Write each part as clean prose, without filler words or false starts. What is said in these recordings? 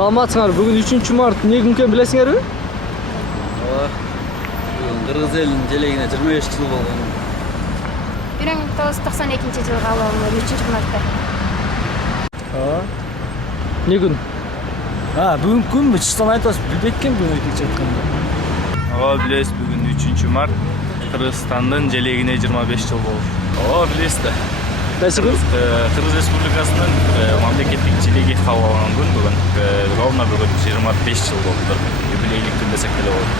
Саламатсыңар. Бүгүн 3-март эмне күн экенин билесиңерби? Кыргыз элинин желегине 25 жыл болгон. 1992 жылга алынган 3-мартта. Эмне күн? Бүгүн күнбү? Чыстан айтасыз, билбейт экен бүгүн экинчи айтканда. Билесиз, бүгүн 3-март Кыргызстандын желегине 25 жыл болду. Билесиз да. Кайсы күн? Кыргыз Республикасынын мамлекеттик желеги кабыл алынган күн бүгүн. Ровно бүгүн 25 жыл болду. Юбилейный күн десек деле болот.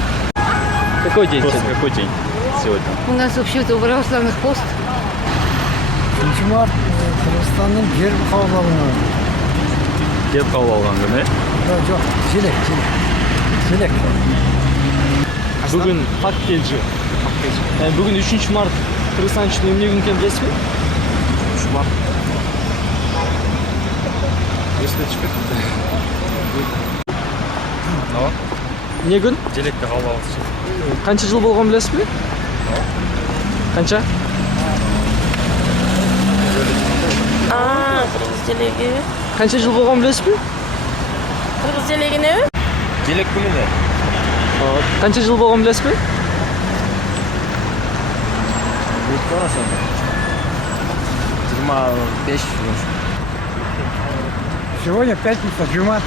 Какой день? Какой день сегодня? У нас вообще-то православных пост. 3 март Кыргызстандын герби кабыл алынган. Герб кабыл алган күн, Жок, желек. Бүгүн факт келчү. Бүгүн 3-март Кыргызстан үчүн эмне күн экенин билесизби? 3-март. Эске түшпөйт. Эмне күн? Желекти кабыл алган. Канча жыл болгонун билесизби? Канча? Кыргыз желеги. Канча жыл болгонун билесизби? Кыргыз желегине Желек күнүнө. Канча жыл болгонун билесизби? Сегодня пятница, Джума.